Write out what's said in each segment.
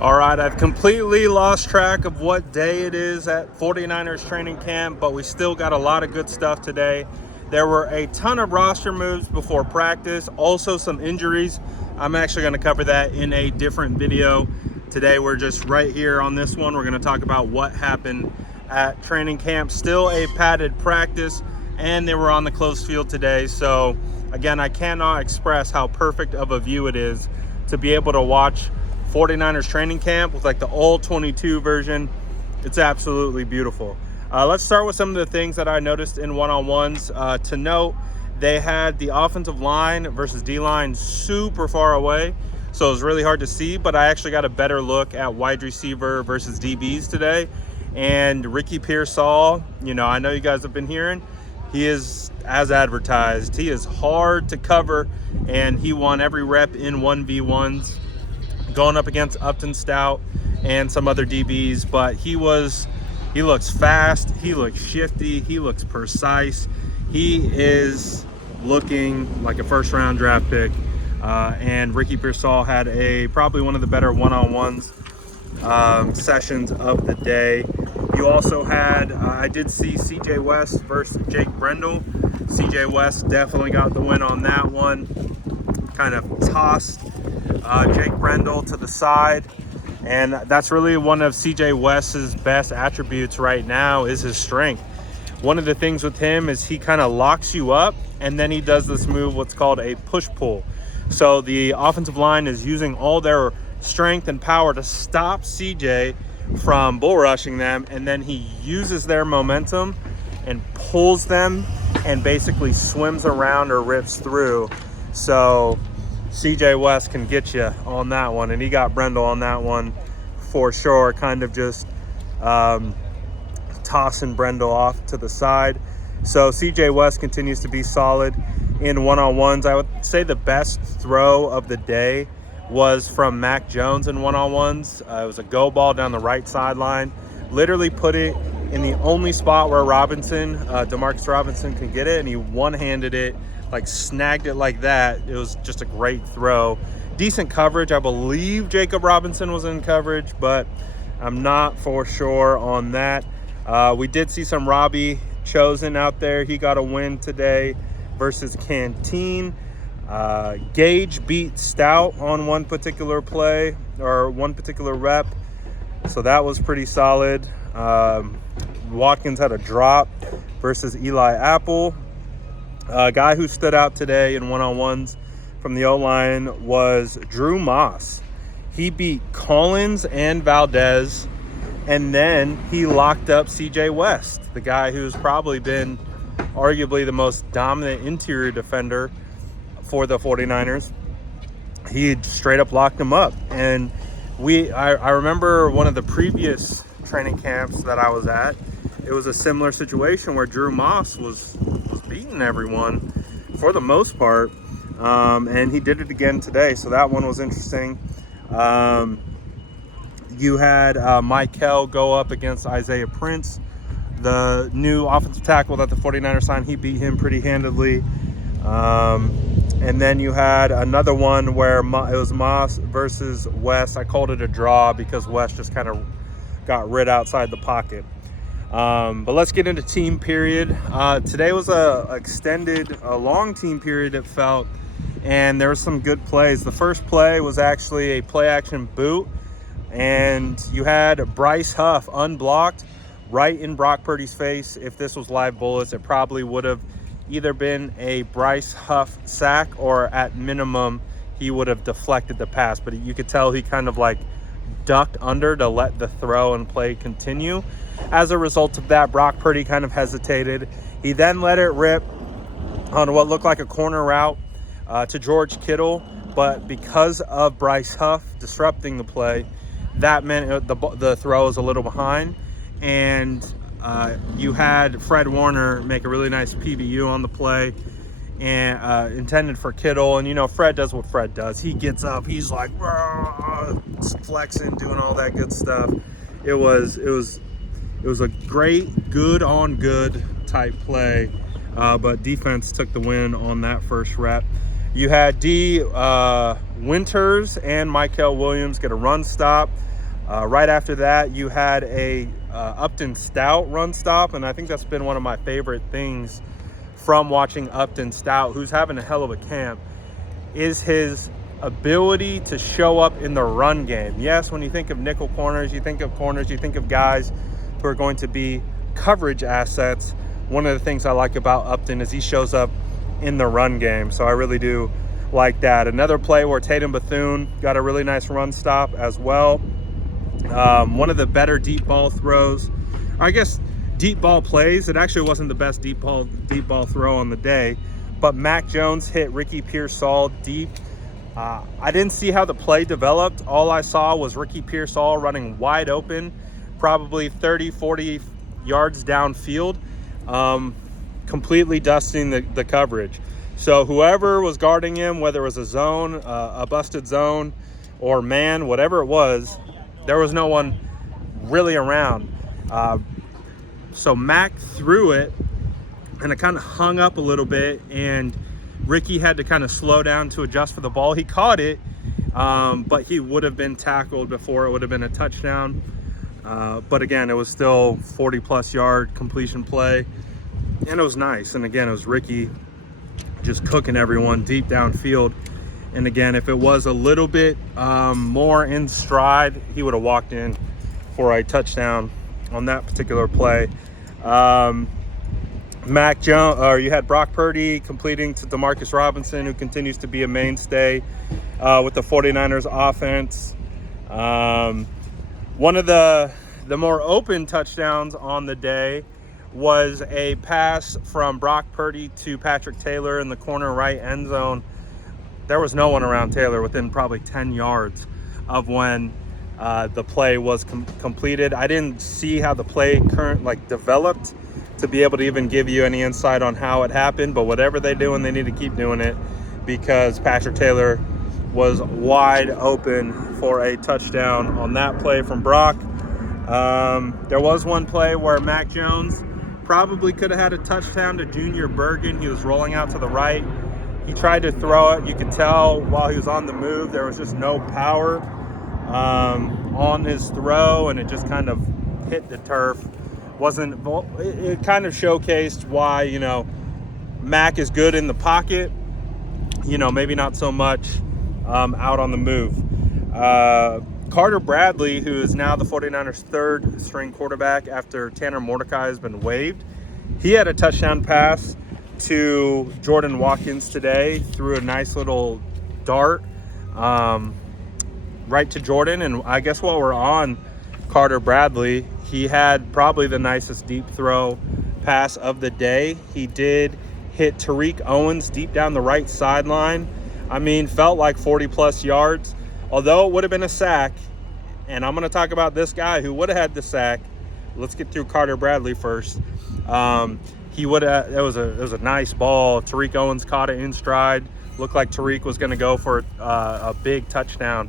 All right, I've completely lost track of what day it is at 49ers training camp, but we still got a lot of good stuff today. There were a ton of roster moves before practice, also some injuries. I'm actually going to cover that in a different video. Today we're just right here on this one. We're going to talk about what happened at training camp. Still a padded practice, and they were on the closed field today. So again, I cannot express how perfect of a view it is to be able to watch 49ers training camp with like the all 22 version. It's absolutely beautiful. Let's start with some of the things that I noticed in one-on-ones. To note, they had the offensive line versus D-line super far away, so it was really hard to see, but I actually got a better look at wide receiver versus DBs today. And Ricky Persall, I know you guys have been hearing, he is as advertised. He is hard to cover, and he won every rep in 1v1s. Going up against Upton, Stout, and some other DBs, but he looks fast, he looks shifty, he looks precise. He is looking like a first-round draft pick, and Ricky Persall had probably one of the better one-on-ones sessions of the day. You also had, I did see CJ West versus Jake Brendel. CJ West definitely got the win on that one. Kind of tossed Jake Brendel to the side, and that's really one of CJ West's best attributes right now is his strength. One of the things with him is he kind of locks you up, and then he does this move, what's called a push-pull. So the offensive line is using all their strength and power to stop CJ from bull rushing them, and then he uses their momentum and pulls them and basically swims around or rips through. So CJ West can get you on that one, and he got Brendel on that one for sure, kind of just tossing Brendel off to the side. So CJ West continues to be solid in one-on-ones. I would say the best throw of the day was from Mac Jones in one-on-ones. It was a go ball down the right sideline. Literally put it in the only spot where Demarcus Robinson can get it, and he one-handed it, like snagged it like that. It was just a great throw. Decent coverage. I believe Jacob Robinson was in coverage, but I'm not for sure on that. We did see some Robbie Chosen out there. He got a win today versus Canteen. Gage beat Stout on one particular play or one particular rep, so that was pretty solid. Watkins had a drop versus Eli Apple. A guy who stood out today in one-on-ones from the O-line was Drew Moss. He beat Collins and Valdez, and then he locked up CJ West, the guy who's probably been arguably the most dominant interior defender for the 49ers. He straight up locked him up. And I remember one of the previous training camps that I was at, it was a similar situation where Drew Moss was beating everyone for the most part, and he did it again today, so that one was interesting. You had Michael go up against Isaiah Prince, the new offensive tackle that the 49ers signed. He beat him pretty handedly. And then you had another one where it was Moss versus West. I called it a draw because West just kind of got rid outside the pocket. But let's get into team period. Today was a long team period, it felt, and there were some good plays. The first play was actually a play-action boot, and you had Bryce Huff unblocked right in Brock Purdy's face. If this was live bullets, it probably would have either been a Bryce Huff sack, or at minimum, he would have deflected the pass. But you could tell he kind of like ducked under to let the throw and play continue. As a result of that, Brock Purdy kind of hesitated. He then let it rip on what looked like a corner route to George Kittle, but because of Bryce Huff disrupting the play, that meant the throw was a little behind, and you had Fred Warner make a really nice PBU on the play, and intended for Kittle. And Fred does what Fred does. He gets up, he's like flexing, doing all that good stuff. It was a great good on good type play, but defense took the win on that first rep. You had D. Winters and Michael Williams get a run stop. Right after that, you had a Upton Stout run stop, and I think that's been one of my favorite things from watching Upton Stout, who's having a hell of a camp, is his ability to show up in the run game. Yes, when you think of nickel corners, you think of guys who are going to be coverage assets. One of the things I like about Upton is he shows up in the run game, so I really do like that. Another play where Tatum Bethune got a really nice run stop as well. One of the better deep ball throws, I guess deep ball plays. It actually wasn't the best deep ball throw on the day, but Mac Jones hit Ricky Persall deep. I didn't see how the play developed. All I saw was Ricky Persall running wide open, probably 30-40 yards downfield, completely dusting the coverage. So whoever was guarding him, whether it was a zone, a busted zone, or man, whatever it was, there was no one really around. So Mac threw it, and it kind of hung up a little bit, and Ricky had to kind of slow down to adjust for the ball. He caught it, but he would have been tackled before it would have been a touchdown. But again, it was still 40-plus yard completion play, and it was nice. And again, it was Ricky just cooking everyone deep downfield. And again, if it was a little bit more in stride, he would have walked in for a touchdown on that particular play. Mac Jones, or you had Brock Purdy completing to Demarcus Robinson, who continues to be a mainstay with the 49ers offense. One of the more open touchdowns on the day was a pass from Brock Purdy to Patrick Taylor in the corner right end zone. There was no one around Taylor within probably 10 yards of when the play was completed. I didn't see how the play developed to be able to even give you any insight on how it happened, but whatever they're doing, they need to keep doing it, because Patrick Taylor was wide open for a touchdown on that play from Brock. There was one play where Mac Jones probably could have had a touchdown to Junior Bergen. He was rolling out to the right. He tried to throw it. You could tell while he was on the move, there was just no power on his throw, and it just kind of hit the turf. It kind of showcased why, Mac is good in the pocket, maybe not so much out on the move. Carter Bradley, who is now the 49ers' third string quarterback after Tanner Mordecai has been waived, he had a touchdown pass to Jordan Watkins today, threw a nice little dart right to Jordan. And I guess while we're on Carter Bradley, he had probably the nicest deep throw pass of the day. He did hit Tariq Owens deep down the right sideline. I mean, felt like 40-plus yards, although it would have been a sack. And I'm going to talk about this guy who would have had the sack. Let's get through Carter Bradley first. It was a nice ball. Tariq Owens caught it in stride. Looked like Tariq was going to go for a big touchdown.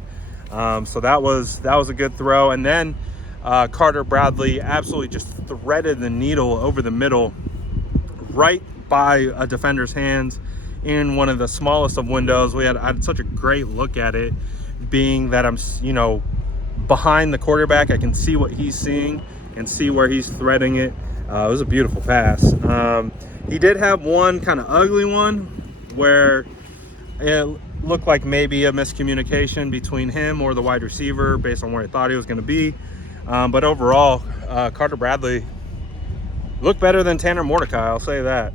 So that was a good throw. And then Carter Bradley absolutely just threaded the needle over the middle, right by a defender's hands in one of the smallest of windows. I had such a great look at it, being that I'm, behind the quarterback. I can see what he's seeing and see where he's threading it. It was a beautiful pass. He did have one kind of ugly one where it looked like maybe a miscommunication between him or the wide receiver based on where he thought he was going to be. But overall, Carter Bradley looked better than Tanner Mordecai, I'll say that.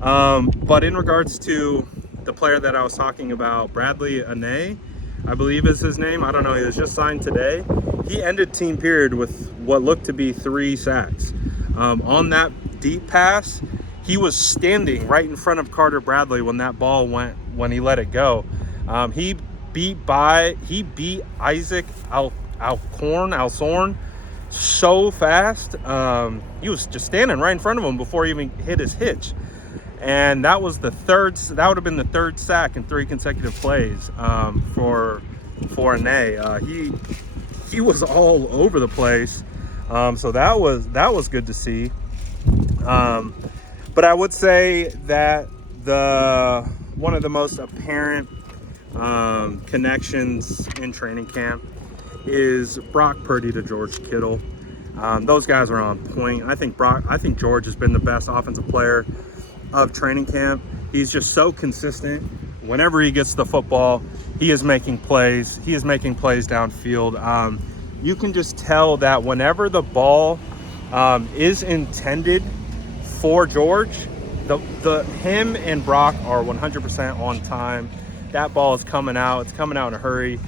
But in regards to the player that I was talking about, Bradley Anae, I believe is his name. I don't know. He was just signed today. He ended team period with what looked to be 3 sacks. On that deep pass, he was standing right in front of Carter Bradley when that ball went, when he let it go. He beat Isaac Alcorn so fast. He was just standing right in front of him before he even hit his hitch. And that was that would have been the 3rd sack in 3 consecutive plays for Anae. He was all over the place. So that was good to see. But I would say that the one of the most apparent connections in training camp is Brock Purdy to George Kittle. Those guys are on point. I think George has been the best offensive player of training camp. He's just so consistent. Whenever he gets the football, he is making plays. He is making plays downfield. You can just tell that whenever the ball is intended for George, him and Brock are 100% on time. That ball is coming out. It's coming out in a hurry.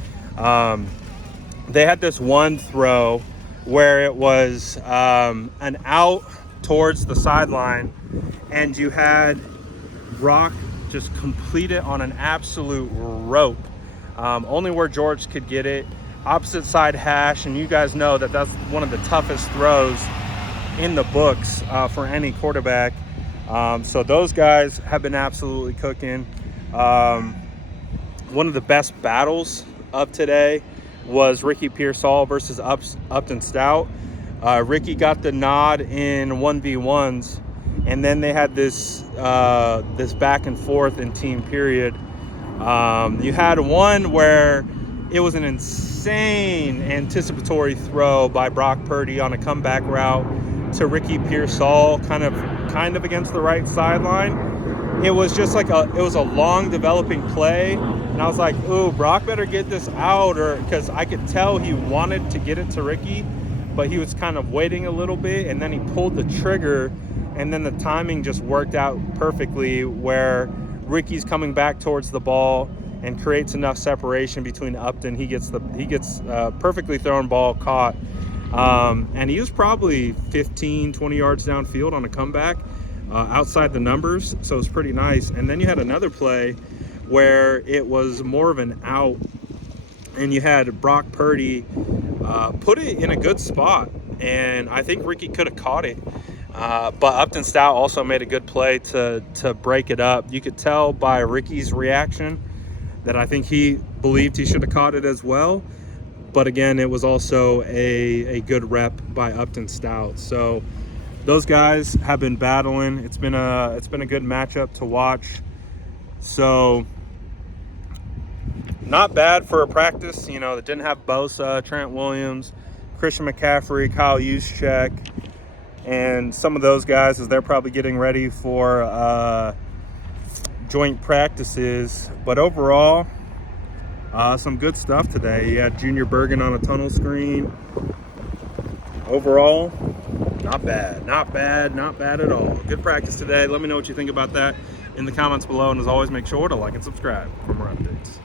They had this one throw where it was an out towards the sideline, and you had Brock just complete it on an absolute rope. Only where George could get it. Opposite side hash, and you guys know that that's one of the toughest throws in the books for any quarterback. So those guys have been absolutely cooking. One of the best battles of today was Ricky Persall versus Upton Stout. Ricky got the nod in 1v1s, and then they had this back and forth in team period. You had one where it was an insane anticipatory throw by Brock Purdy on a comeback route to Ricky Persall, kind of against the right sideline. It was just like it was a long developing play, and I was like, ooh, Brock better get this out, or because I could tell he wanted to get it to Ricky, but he was kind of waiting a little bit, and then he pulled the trigger, and then the timing just worked out perfectly where Ricky's coming back towards the ball and creates enough separation between Upton. He gets perfectly thrown ball caught, and he was probably 15, 20 yards downfield on a comeback. Outside the numbers, so it's pretty nice. And then you had another play where it was more of an out, and you had Brock Purdy put it in a good spot, and I think Ricky could have caught it, but Upton Stout also made a good play to break it up. You could tell by Ricky's reaction that I think he believed he should have caught it as well, but again, it was also a good rep by Upton Stout. So those guys have been battling. It's been a good matchup to watch. So not bad for a practice. You know, that didn't have Bosa, Trent Williams, Christian McCaffrey, Kyle Juszczyk, and some of those guys as they're probably getting ready for joint practices. But overall, some good stuff today. You had Junior Bergen on a tunnel screen. Overall, not bad at all. Good practice today. Let me know what you think about that in the comments below, and as always, make sure to like and subscribe for more updates.